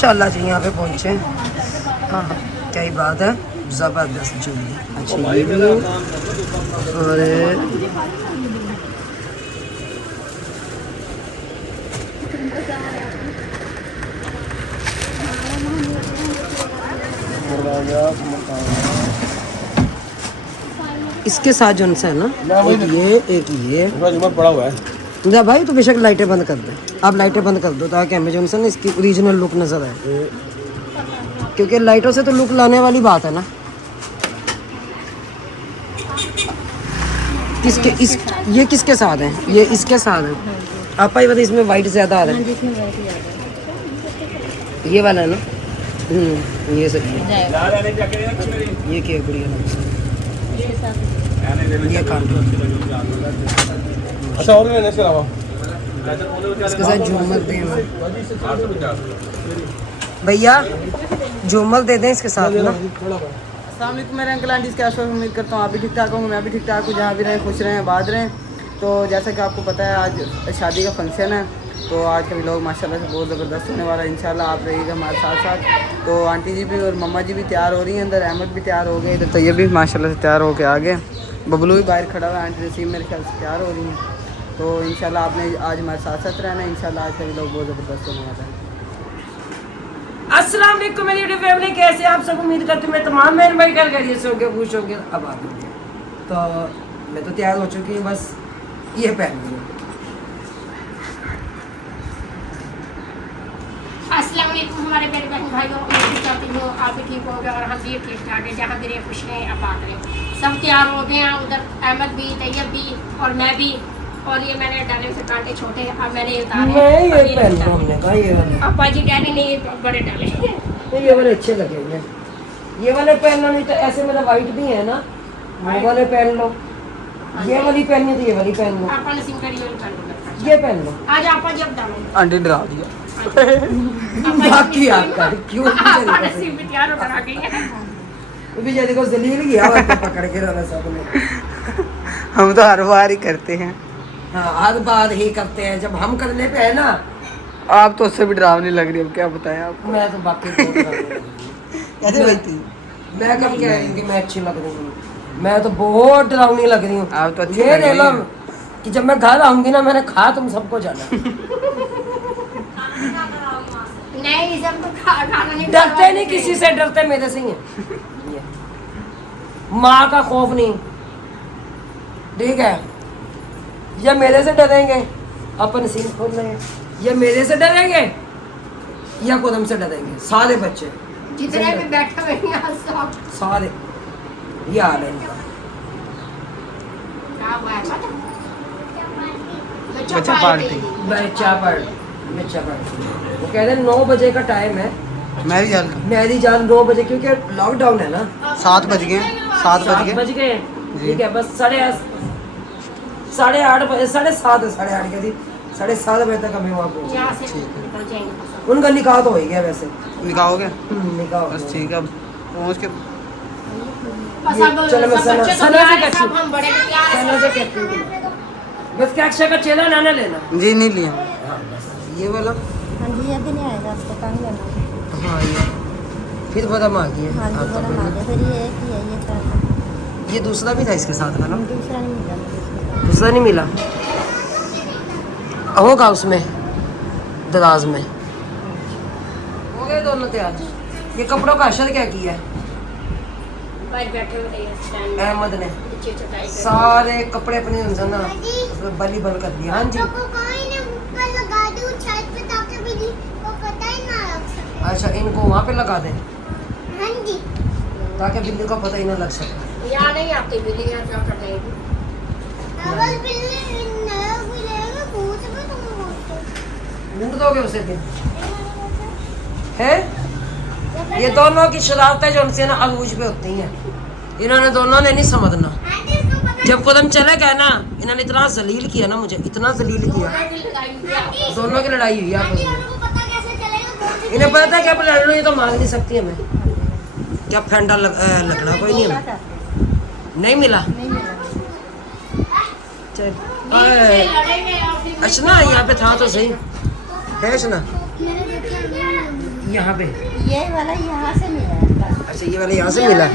इंशाल्लाह जी यहाँ पे पहुँचे। हाँ हाँ, क्या ही बात है, ज़बरदस्त जूली। अच्छा ये भी और इसके साथ जो है ना, एक ये पड़ा हुआ है ना भाई। तो बेशक लाइटें बंद कर दे, आप लाइटें बंद कर दो ताकि हमें जो है ना इसकी ओरिजिनल लुक नजर आए, क्योंकि लाइटों से तो लुक लाने वाली बात है ना। किसके इस ये किसके साथ है? ये इसके साथ है। आपा ये बताइए, इसमें वाइट ज़्यादा आ रहा है, ये वाला है ना। ये सही है, ये क्या बढ़िया ये काम। अच्छा और लेने इसके अलावा इसके साथ झूमर दें भैया, झूमर दे दें इसके साथ ना। अस्सलाम वालेकुम मेरे अंकल आंटी, क्या शो उम्मीद करता हूँ आप भी ठीक ठाक होंगे, मैं भी ठीक ठाक हूँ। जहाँ भी रहें खुश रहें आबाद रहें। तो जैसा कि आपको पता है आज शादी का फंक्शन है, तो आज के लोग माशाल्लाह से बहुत ज़बरदस्त होने वाला है। इंशाल्लाह आप रहिएगा हमारे साथ साथ। तो आंटी जी भी और मम्मा जी भी तैयार हो रही हैं, अंदर अहमद भी तैयार हो गए, इधर तैयब भी माशाल्लाह से तैयार होकर आ गए, बबलू भी बाहर खड़ा हुआ है, आंटी नसीम मेरे ख्याल से तैयार हो रही हैं। तो इंशाल्लाह आपने आज हमारे साथ साथ रहना है। इंशाल्लाह आज के लोग बहुत ज़बरदस्त होने वाला है। अस्सलाम वालेकुम मेरी यूट्यूब फैमिली, कैसे आप सब? उम्मीद करती हूँ मैं तमाम बहन भाई कर करिए से होंगे, खुश होंगे। अब आ गए तो मैं तो तैयार हो चुकी हूँ, बस ये पहन लूँ। अस्सलाम वालेकुम हमारे बड़े बहन भाइयों, मैं भी चाहती हूँ आप भी ठीक हो गए और हम भी ठीक ठाक है। जहाँ भी रहे खुश रहें आबाद रहें। सब तैयार हो गए हैं, उधर अहमद भी, तैयब भी और मैं भी। और ये मैंने डाले से कांटे छोटे, अब मैंने ये उतारे। अपा जी कह रहे नहीं, ये बड़े डाले। ये वाले अच्छे लगेंगे, ये वाले पहन लो, नहीं तो ऐसे मेरा वाइट भी है ना, वो वाले पहन लो। ये वाली पहननी तो ये वाली पहन लो, आपा ने सिंगल ये पहन लो। आज आपा जब डालो आंटी डरा दिया बाकी आपका क्यों तैयार होकर आ गई है। विजय देखो जलील गया पकड़ के रहा सबने। हम तो हर बार ही करते हैं। हाँ, हर बार ही करते हैं, जब हम करने पे है ना। आप तो उससे भी डरावनी लग रही है, अब क्या बताएं आपको। मैं तो बाकी कैसे बोलती? मैं कब कह रही हूँ कि मैं अच्छी लग रही हूँ? मैं तो बहुत डरावनी लग रही हूँ। आप तो अच्छी ये लग रही देख लो हैं। कि जब मैं घर आऊंगी ना, मैंने खा तुम सबको जाना। नहीं जब तो खाना नहीं डरते नहीं किसी से, डरते मेरे से ही है। माँ का खौफ नहीं, ठीक है। ये मेरे से डरेंगे, अपन सीन खोल लेंगे। ये मेरे से डरेंगे या कदम से डरेंगे, सारे बच्चे जितने भी बैठे हुए हैं सब सारे। ये हाल है इनका। क्या हुआ है पता? बच्चा पार्टी। बच्चा पढ़ वो कह रहे 9 बजे का टाइम है। मैं भी जान मेरी जान 9 बजे, क्योंकि लॉकडाउन है ना। 7 बज गए 7 बज गए। बज गए, ठीक है। बस 8:30 बजे, 7:30 है, 8:30 के थी, 7:30 बजे तक हमें वहाँ पहुँचे। यहाँ से निकल जाएंगे। उनका निकाह तो हो ही गया वैसे। निकाह हो गया? निकाह हो बस गया। ठीक है, अब पहुँच के बस अब चलो मैं सब बच्चे तो सना तैयार से हैं, कहती सब हूँ। हम बड़े भी तैयार हैं, सना सब से बच्चे कहती हूँ। तैयार हैं। बस क्या अक्षय का चेला नाना लेना। जी नहीं लिया। ये वाला, हाँ जी, ये भी नहीं आएगा आपको, काम करना। हाँ ये फिर बड़ा मांगी है। हाँ जी, बड़ा मांगे, फिर ये एक ही है, ये करना। ये दूसरा भी था इसके साथ है ना? दूसरा नहीं मिला मुझे। दूसरा नहीं मिला होगा उसमें, दराज में। हो गए दोनों तैयार। ये कपड़ों का असर क्या किया है बाहर बैठे हुए हैं स्टैंड में, अहमद ने? नीचे चटाई पे। सारे कपड़े अपने ना बली बल कर दिया। हाँ जी, अच्छा इनको वहाँ पे लगा दें ताकि बिल्ली को पता ही ना लग सके। यहाँ नहीं आती बिल्ली, यहाँ क्या कर देंगी? ढूंढ दोगे उसे फिर है? ये दोनों की शरारतें जो उनसे ना अबूझ पे होती हैं। इन्होंने दोनों ने नहीं समझना। जब कदम चले गए ना, इन्होंने इतना जलील किया ना, मुझे इतना जलील किया। दोनों की लड़ाई हुई आपस में। इन्हें पता था कि आप लड़ लो, ये तो मांग नहीं सकती हमें। क्या फेंडा लगना कोई नहीं हमें नहीं मिला। चल अर्चना यहाँ पे था तो सही है अर्चना। यहाँ पे? ये वाला यहाँ से मिला है। अच्छा ये वाला यहाँ से मिला?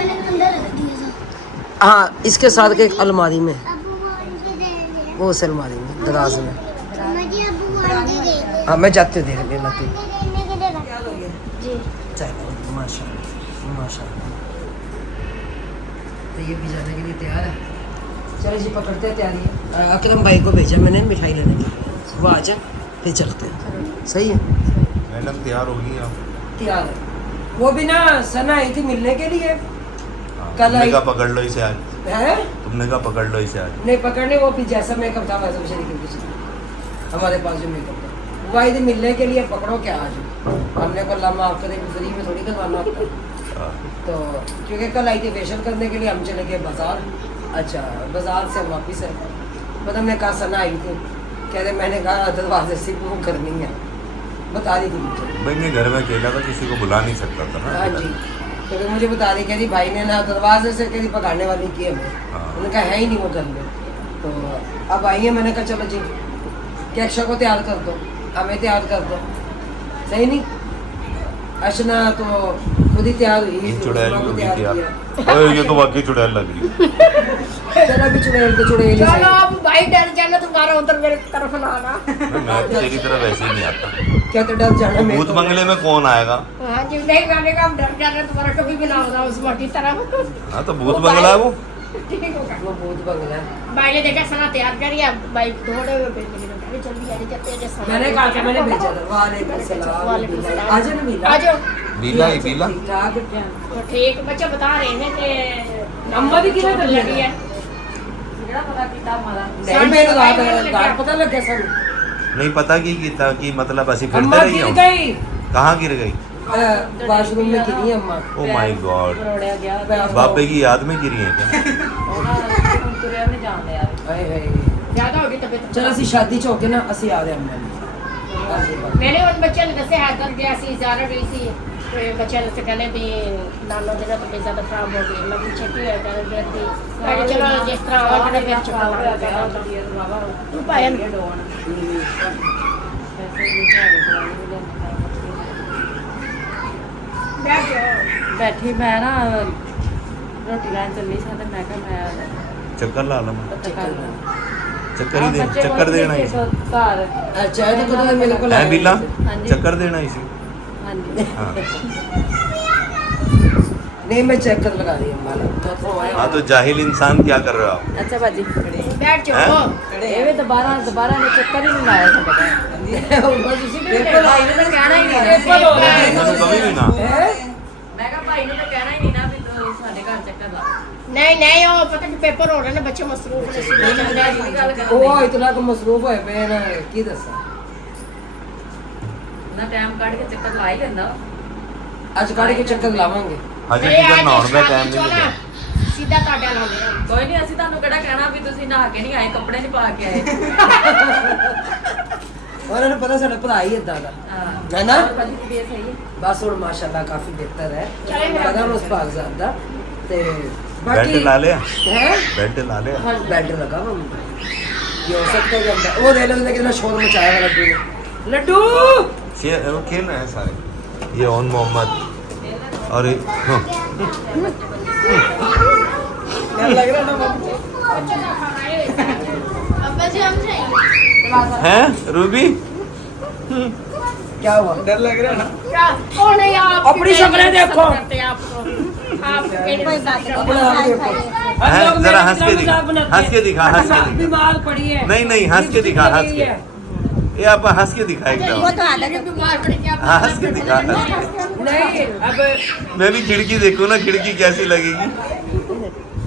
हाँ इसके साथ के एक अलमारी में, वो उस अलमारी में दराज में। हाँ मैं जाते हुए देख लेना तू। चलो माशाल्लाह माशाल्लाह। तो ये भी जाने के लिए तैयार है। चलो जी पकड़ते हैं तैयारी। अकरम भाई को भेजा मैंने मिठाई लेने के लिए, वो आ जाए फिर चलते हैं। सही है मैडम तैयार होगी आप? तैयार है। वो भी ना सना आई थी मिलने के लिए कल तुमने आई कहा पकड़ लो इसे आज, है। तुमने कहा पकड़ लो इसे आज। नहीं पकड़ने, वो भी जैसा मेकअप था वैसा बेचारी करके चली। हमारे पास जो मेकअप था वो आई थी मिलने के लिए, पकड़ो क्या आज। हमने को लामा आपका देखो फ्री में थोड़ी करवाना आपका। तो क्योंकि कल आई थी फेशियल करने के लिए, हम चले गए बाजार। अच्छा बाजार से वापस है, मतलब हमने कहा सना आई थी, कह रहे मैंने कहा दरवाजे से वो करनी है, बता दी थी मुझे। भाई मैं घर में अकेला था, किसी को बुला नहीं सकता था ना। हाँ जी, तो फिर मुझे बता दी, कह रही भाई ने ना दरवाजे से कह रही पकाने वाली की हमें। हाँ। उन्होंने कहा है ही नहीं वो घर में। तो अब आई है, मैंने कहा चलो जी कैक्षा को तैयार कर दो, हमें तैयार कर दो, सही नहीं। अर्चना तो खुद ही तैयार हुई, ये फिर चुड़ैल उसको भी तैयार किया। किया। ओए ये तो वाकई चुड़ैल लग रही है। चलो भी चुड़ैल तो चुड़ैल ही चलो सही। आप भाई डर जाना, तुम्हारा उधर मेरे तरफ ना आना। मैं तो तेरी तरह वैसे ही नहीं आता। क्या तो डर जाना मेरे भूत को। बंगले में कौन आएगा? हाँ जी नहीं मैंने कहा आप डर जाना, तुम्हारा कभी भी ना होगा उस मोटी तरफ। हाँ तो भूत बंगला है वो। ठीक होगा। वो भूत बंगला है। भाई ने देखा सना तैयार करी, अब भाई दौड़े हुए भेज के निकले, जल्दी आ जाते हैं जैसा मैंने कहा कि मैंने भेजा था। वालेकुम सलाम। वालेकुम सलाम। आ जाओ ना मीला। आ जाओ। बीला ही बीला। ठीक ठाक। तो ठीक बच्चे बता रहे हैं कि अम्मा भी किधर कर लगी है। नहीं मेरे रात पता लग गया सब। नहीं पता कि मतलब ऐसी फिरते अम्मा रही गिर हो। गई कहाँ गिर गई? वॉशरूम में गिरी है अम्मा। ओ माय गॉड, बाबे की याद में गिरी है क्या? हाय हाय। ज्यादा होगी तबीयत। चल ਅਸੀਂ शादी ਚ ਹੋ ਕੇ ਨਾ ਅਸੀਂ ਆ ਰਹੇ ਹਾਂ। मैंने उन बच्चों ने दसे हाथ दर्द गया सी ज़्यादा रही सी, तो बच्चे ने कहने भी नानो देना तो ज़्यादा खराब हो गई। मैं पीछे क्यों है दर्द थी, मैं चलो जिस तरह और मैंने फिर चुका लगा तू पाया बैठी मैं ना रोटी लैन चली सा ते मैं कहा मैं चक्कर ला लो। चक्कर ही दे, बच्चे चक्कर बोलते देना थे इसी। तो घर अच्छा है तो कਦੋਂ मेरे को है बीला, हाँ जी। चक्कर देना इसी। हाँ जी हाँ नहीं मैं चेक कर लगा रही हूं माला। हाँ तो जाहिल इंसान क्या कर रहे हो आप? अच्छा बाजी बैठ जाओ। ये भी दोबारा ने चक्कर ही नहीं लाया था पता बस उसी पेपर भाई ने तो कहना ही नहीं पेपर हो रहा है। इन्होंने कभी भी ना। मैं कहा भाई ने तो कहना ही नहीं ना भी तो साडे घर चक्कर ला नहीं नहीं वो पता कि पेपर हो रहे ने बच्चे मसरूफ ने सुबह चल रहे हैं। ਉਹ ਇਤਨਾ ਕੁ ਮਸਰੂਫ ਹੋਏ ਪਏ ਨਾ ਕੀ ਦੱਸਾਂ। ना टाइम काट के चक्कर ला ही लेंदा ਅੱਜ ਕੱਢ ਕੇ ਚੱਕਰ ਲਾਵਾਂਗੇ। हजे नहीं, टिकट आज नहाने का शादी टाइम चो नहीं ना, लगा। सीधा ਤੁਹਾਡੇ ਨਾਲ ਆਉਂਦੇ कोई नहीं ਅਸੀਂ ਤੁਹਾਨੂੰ ਕਿਹੜਾ ਕਹਿਣਾ ਵੀ ਤੁਸੀਂ ਨਹਾ ਕੇ ਨਹੀਂ ਆਏ ਕੱਪੜੇ ਨਹੀਂ ਪਾ ਕੇ ਆਏ ਉਹਨਾਂ ਨੂੰ ਪਤਾ ਸਾਡਾ ਭਰਾ ਹੀ ਇਦਾਂ ਦਾ ਹਾਂ ਹੈ ਨਾ। और बाजी की बेस है ये ਬਸ ਹੁਣ ਮਾਸ਼ਾਅੱਲਾ ਕਾਫੀ ਬਿਹਤਰ ਹੈ। ਚਲੇ ਮੇਰਾ ਕਦਮ ਉਸ ਪਾਕਜ਼ਾਦ ਦਾ ਤੇ बेल्ट ਬਾਕੀ ला लिया, ਹੈ बेल्ट ला लिया। बेल्ट लगा हुआ मुझे। ये हो सकता है कि हम वो दे लो कितना शोर मचाया हुआ लड्डू ने। लड्डू वो खेल रहे हैं सारे। ये ओन मोहम्मद और हाँ। लग रहा ना मम्मी। हैं रूबी? क्या हुआ? डर लग रहा ना। क्या ओ नहीं आप अपनी शक्लें देखो। करते हैं आपको आप अपना आप देखो। हम हैं? लोग जरा मेरे हंस के मजाक दिखा, बनाते हंस के हैं। दिखा, हंस के दिखा। बीमार पड़ी है। नहीं नहीं हंस के दिखा, हंस लगी के। है। ये आप हंस के दिखा एकदम। तो आदत है। बीमार पड़ गया हाँ हंस के दिखा, हंस के। नहीं अब मैं भी खिड़की देखूँ ना, खिड़की कैसी लगेगी।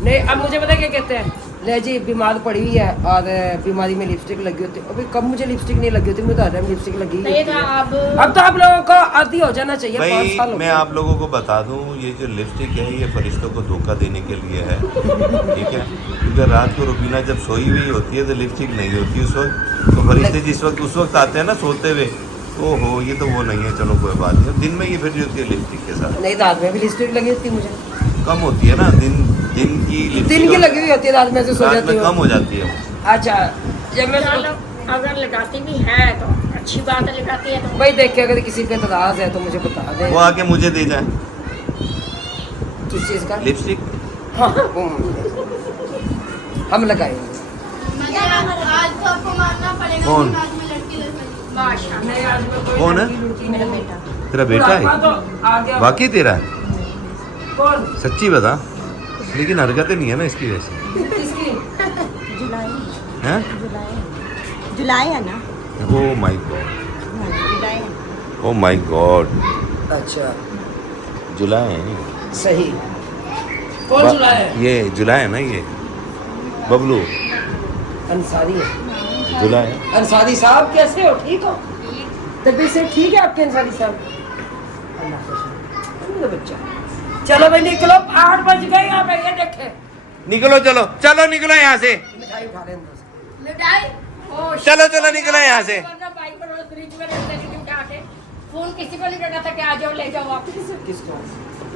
नहीं अब मुझे पता क्या कहते हैं, ले जी बीमार पड़ी हुई है और बीमारी में लिपस्टिक लगी होती है। अभी कब मुझे लिपस्टिक नहीं लगी होती, मुझे तो आधा लिपस्टिक लगी नहीं होती था है। अब अब तो आप लोगों को आदी हो जाना चाहिए। 5 भाई साल हो मैं गए। आप लोगों को बता दूं, ये जो लिपस्टिक है ये फरिश्तों को धोखा देने के लिए है। ठीक है, क्योंकि रात को रुबीना जब सोई हुई होती है तो लिपस्टिक नहीं होती उस वक्त। तो फरिश्ते जिस वक्त उस वक्त आते हैं ना सोते हुए, ओहो ये तो वो नहीं है, चलो कोई बात नहीं। दिन में ये फिर होती है लिपस्टिक के साथ, नहीं रात में भी लिपस्टिक लगी होती है मुझे। कम होती है ना। दिन की लिपस्टिक दिन की लगी हुई होती है, रात में से सो रात जाती में हूँ। कम हो जाती है। अच्छा जब मैं चलो अगर लगाती भी है तो अच्छी बात लिखाती है तो भाई देख के अगर किसी पे एतराज है तो मुझे बता दे। वो आके मुझे दे जाए किस चीज का? लिपस्टिक। हाँ, हम लगाएंगे। आज तो आपको मानना पड़ेगा कौन? कि आज मैं लड़की लड़की माशा कौन है? मेरा बेटा तेरा बेटा है? तो आ गया। वाकई तेरा है? कौन? सच्ची बता। लेकिन हरकतें नहीं है ना इसकी वैसे, किसकी? जुलाई हैं? जुलाई है ना ओ माय गॉड, जुलाई है। ओ माय गॉड, अच्छा जुलाई है। सही। कौन जुलाई है? ये जुलाई है ना, ये बबलू अंसारी है। जुलाई है। अंसारी साहब कैसे हो? ठीक हो? तबीयत से ठीक है आपके अंसारी साहब? अल्लाह का शुक्र। मेरा बच्चा। चलो भाई निकलो, 8 बज गए यहाँ पे, ये देखे। निकलो, चलो चलो निकलो यहाँ से, मिठाई उठा रहे हैं। मिठाई ओ चलो चलो निकलो यहाँ से। वरना बाइक पर फ्रिज में रख देती थी उठा के। फोन किसी को नहीं करना था कि आ जाओ ले जाओ वापस किसको?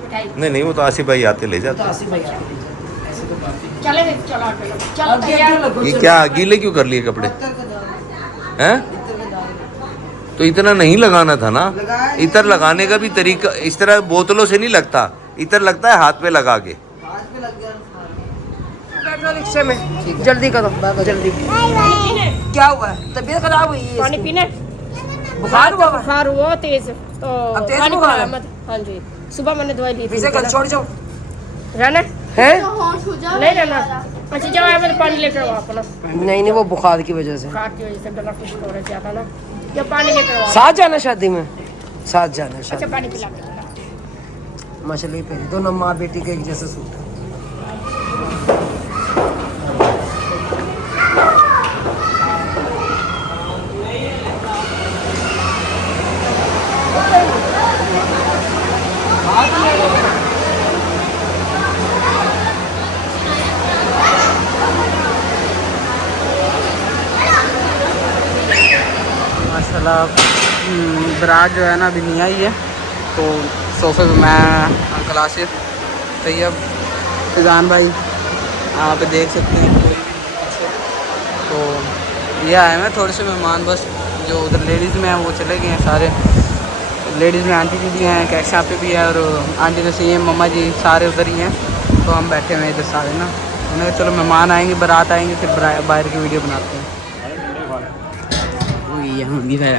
मिठाई। नहीं वो तो आसिफ भाई आते ले तो जाते। आसिफ भाई आ गए। ऐसे तो बात नहीं। चले रे, चलो चलो चलो अब क्या तैयार लगो, ये चलो। क्या गीले क्यों कर लिए कपड़े हैं? तो इतना नहीं लगाना था ना। इतर लगाने का भी तरीका इस तरह बोतलों से नहीं लगता, इतर लगता है हाथ पे लगा के। बैठो रिक्शे में, जल्दी करो जल्दी। क्या हुआ है? तबीयत खराब हुई है पानी इसकी? पीने बुखार हुआ है? बुखार हुआ तेज तो अब तेज पानी बुखार पिलाया है? मत। हाँ जी, सुबह मैंने दवाई ली थी। पीछे कल छोड़ जाओ। रहना है? होश हो जाओ नहीं रहना। अच्छा जाओ अहमद पानी लेकर आओ अपना। नहीं वो बुखार की वजह से। बुखार की वजह से गला खुश्क हो रहा ज्यादा ना। या पानी लेकर आओ। साथ जाना शादी में? साथ जाना अच्छा शादी। पानी पिला के। माशाल्लाह पहले दोनों माँ बेटी के एक जैसे सूट। माशाल्लाह बारात जो है ना अभी नहीं आई है, तो सोफे पे मैं, अंकल आसिफ, तैयब, फिजान भाई आप देख सकते हैं। तो ये आए हैं थोड़े से मेहमान, बस जो उधर लेडीज़ में हैं वो चले गए हैं सारे। लेडीज़ में आंटी जी भी हैं, कैशा पे भी है, और आंटी नसीम, मम्मा जी सारे उधर ही हैं। तो हम बैठे हुए हैं इधर सारे ना। उन्होंने कहा चलो मेहमान आएंगे, बारात आएंगे, फिर बाहर की वीडियो बनाते हैं। यहाँ भी है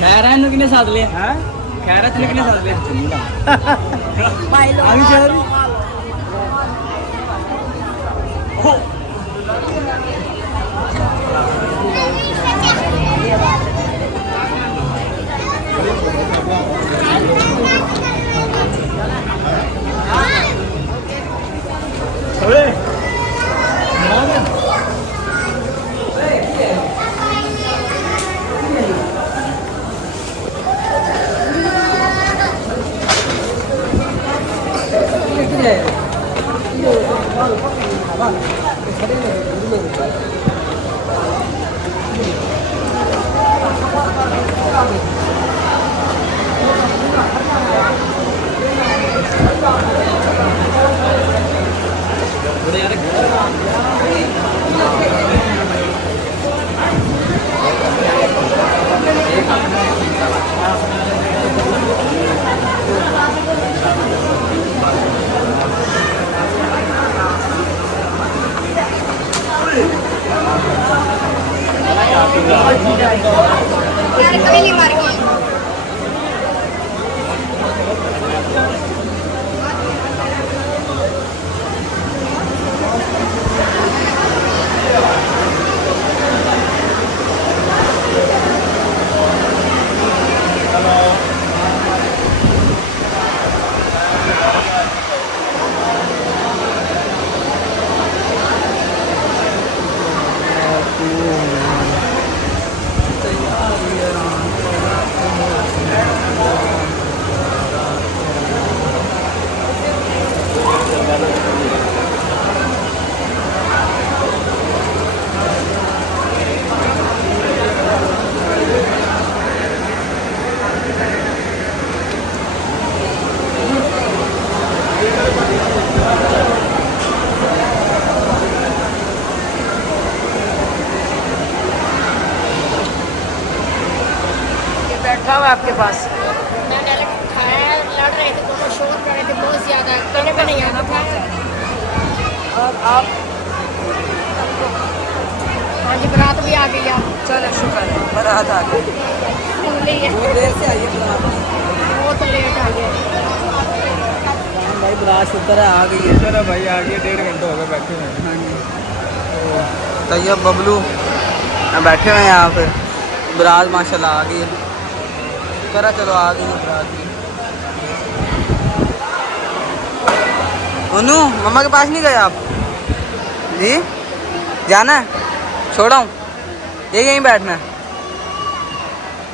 खैर है किने साथ लिया है, खैर है किने साथ लिया अभी चल कभी नहीं मार गई बैठा हुआ है आपके पास। मैंने खाया लड़ रहे थे दोनों शोर कर रहे थे बहुत ज़्यादा कहने का नहीं आना था। और आप हाँ जी बारात भी आ गई आप चलो शुक्र है बारात आ गई। बहुत देर से आई है बारात। बहुत लेट आ गए। भाई बारात शुक्र है आ गई है। चलो भाई आ गए 1.5 घंटे हो गए बैठे हुए। हाँ जी तैयब बबलू बैठे हुए हैं यहाँ पे। बारात माशाल्लाह आ गई है। करा चलो आ गई है बारात भी। उन्नू मम्मा के पास नहीं गए आप जी? जाना है? छोड़ा हूँ यहीं बैठना है?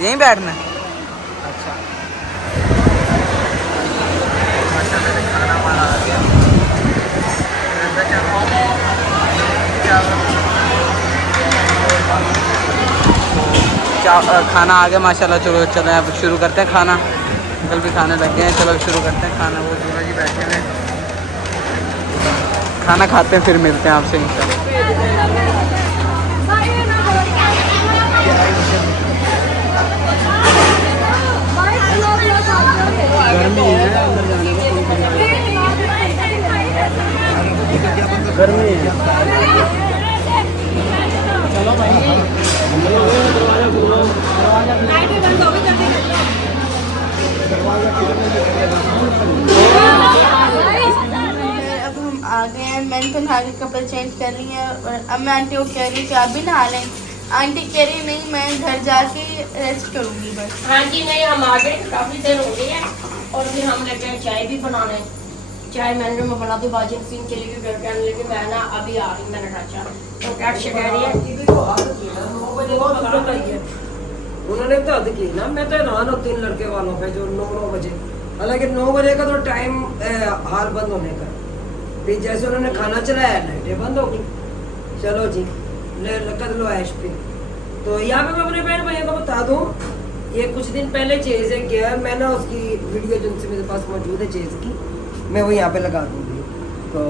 यहीं बैठना है? अच्छा खाना वाला आ गया। खाना आ गया माशाल्लाह। चलो चलो अब शुरू करते हैं खाना। कल भी खाने लग गए हैं। चलो शुरू करते हैं खाना। वो दूल्हा जी बैठे हुए खाना खाते हैं फिर मिलते हैं आपसे इंशाल्लाह। गर्मी है अंदर जाने का गर्मी है। चलो भाई अब हम आ गए हैं। मैंने तो नहा के कपड़े चेंज कर लिए हैं और अब मैं आंटी को कह रही हूँ कि आप भी नहा लें। आंटी कह रही नहीं मैं घर जाके रेस्ट करूँगी बस। हाँ जी नहीं हम आ गए काफ़ी देर हो गई है और फिर हम लगे हैं चाय भी बनाने। चाय मैंने मैं बना दी बाजी नसीम चली गई घर कहने लगी मैं ना अभी आ रही मैंने कहा तो कैट से कह रही है उन्होंने तो हद की ना। मैं तो हैरान हूँ 3 लड़के वालों पे जो 9 बजे, हालांकि 9 बजे का तो टाइम हाल बंद होने का। फिर जैसे उन्होंने खाना चलाया लाइटें बंद हो गई। चलो जी ले कर लो ऐश पे। तो यहाँ पे मैं अपने बहन भैया को बता दूँ ये कुछ दिन पहले चेज है किया। मैं ना उसकी वीडियो जिनसे मेरे पास मौजूद है चेज की मैं वो यहाँ पे लगा दूँगी। तो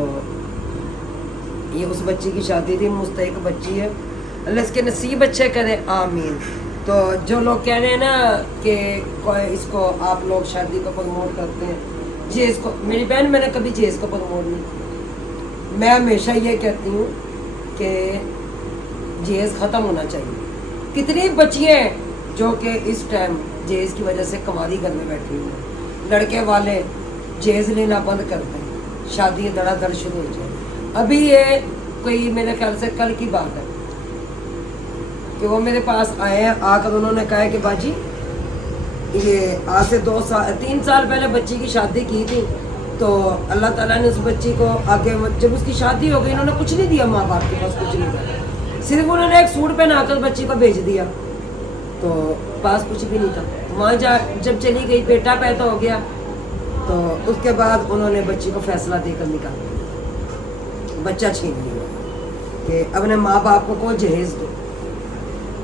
ये उस बच्ची की शादी थी, मुस्तैक बच्ची है, अल्लाह इसके नसीब अच्छे करे आमीन। तो जो लोग कह रहे हैं ना कि इसको आप लोग शादी को प्रमोट करते हैं, जेज को, मेरी बहन मैंने कभी जेज को प्रमोट नहीं किया। मैं हमेशा ये कहती हूँ कि जेज ख़त्म होना चाहिए। कितनी बच्चियाँ हैं जो कि इस टाइम जेज की वजह से कमारी घर में बैठी हुई हैं। लड़के वाले जेज लेना बंद कर दें, शादी धड़ाधड़ शुरू हो जाए। अभी ये कोई मेरे ख्याल से कल की बात है कि वो मेरे पास आए हैं। आकर उन्होंने कहा है कि बाजी ये आज से 3 साल पहले बच्ची की शादी की थी तो अल्लाह ताला ने उस बच्ची को आगे जब उसकी शादी हो गई उन्होंने कुछ नहीं दिया, माँ बाप के पास कुछ नहीं दिया, सिर्फ उन्होंने एक सूट पहनाकर बच्ची को भेज दिया। तो पास कुछ भी नहीं था। वहाँ जब चली गई बेटा पैदा हो गया तो उसके बाद उन्होंने बच्ची को फैसला देकर निकाल दिया, बच्चा छीन लिया कि अपने माँ बाप को जहेज दो,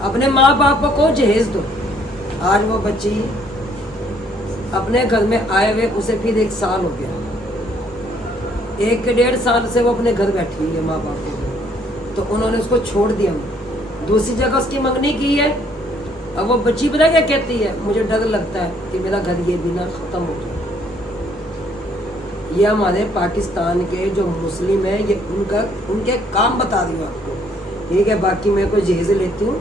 अपने माँ बाप को जहेज दो। आज वो बच्ची अपने घर में आए हुए उसे फिर 1 साल हो गया, 1-1.5 साल से वो अपने घर बैठी हुई है माँ बाप के घर। तो उन्होंने उसको छोड़ दिया, दूसरी जगह उसकी मंगनी की है। अब वो बच्ची पता क्या कहती है, मुझे डर लगता है कि मेरा घर ये बिना ख़त्म हो जाए। ये हमारे पाकिस्तान के जो मुस्लिम है ये उनके काम बता रही हूँ आपको, ठीक है। बाकी मैं कोई जहेज लेती हूँ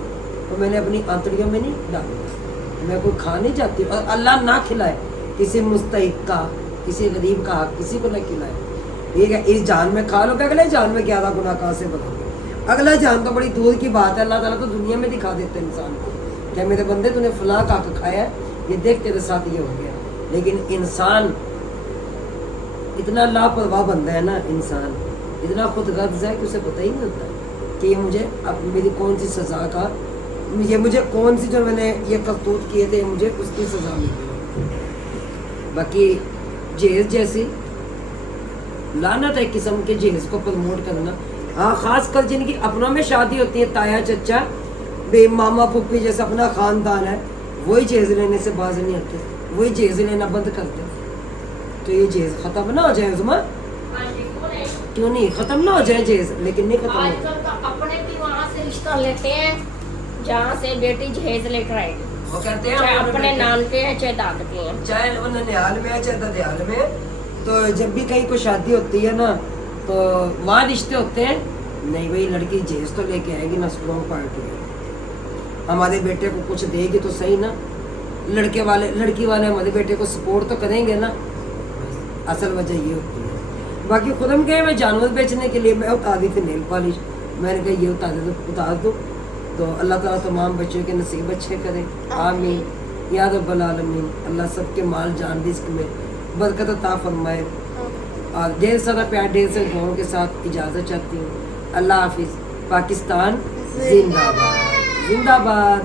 तो मैंने अपनी आंतड़ियों में नहीं डालूंगा। मैं कोई खा नहीं चाहती, और अल्लाह ना खिलाए किसी मुस्तहिक का, किसी गरीब का हक किसी को ना खिलाए। ठीक है, इस जान में खा लो, कि अगले जान में 11 गुना कहाँ से बताओगे। अगला जान तो बड़ी दूर की बात है, अल्लाह ताला तो दुनिया में दिखा देते हैं इंसान को, क्या मेरे बंदे तूने फलां का हक खाया है, ये देख तेरे साथ ये हो गया। लेकिन इंसान इतना लापरवाह बंदा है ना, इंसान इतना खुदगर्ज है कि उसे पता ही नहीं होता कि ये मुझे अब मेरी कौन सी सज़ा का, मुझे कौन सी जो मैंने ये करतूत किए थे मुझे उसकी सज़ा मिली। बाकी जेज जैसी लानत है किस्म के जेज को प्रमोट करना। हाँ, ख़ास कर जिनकी अपनों में शादी होती है, ताया चचा बे मामा फुप्पी जैसा अपना ख़ानदान है, वही जेज लेने से बाज नहीं आते, वही जेज लेना बंद करते। तो ये जेज ख़त्म ना हो जाए उस्मा, क्यों नहीं ख़त्म ना हो जाए जेज, लेकिन नहीं ख़त्म होता। आजकल तो अपने भी वहाँ से रिश्ता लेते हैं जहाँ से बेटी जहेज लेकर आएगी, वो कहते हैं चाहे हमारे अपने बेटे- नाम के हैं चाहे दाद के हैं। चाहे वो ननिहाल में है चाहे ददियाल में, तो जब भी कहीं कोई शादी होती है ना, तो वहाँ रिश्ते होते हैं, नहीं भाई लड़की जेज तो लेके आएगी ना, स्ट्रॉन्ग पार्टी है, हमारे बेटे को कुछ देगी तो सही ना, लड़की वाले हमारे बेटे को सपोर्ट तो करेंगे ना। असल वजह ये होती है। बाकी खुद हम गए, मैं जानवर बेचने के लिए मैं उतार दी थी नेल पॉलिश, मैंने कहा ये उतार दो, तो अल्लाह ताला तमाम बच्चों के नसीब अच्छे करे, आमीन या रब्बल आलमीन। अल्लाह सबके माल जान रिस्क में बरकत अता फरमाए, और ढेर सारा प्यार ढेर सारे दुआओं के साथ इजाज़त चाहती हूँ। अल्लाह हाफिज़। पाकिस्तान जिंदाबाद, जिंदाबाद।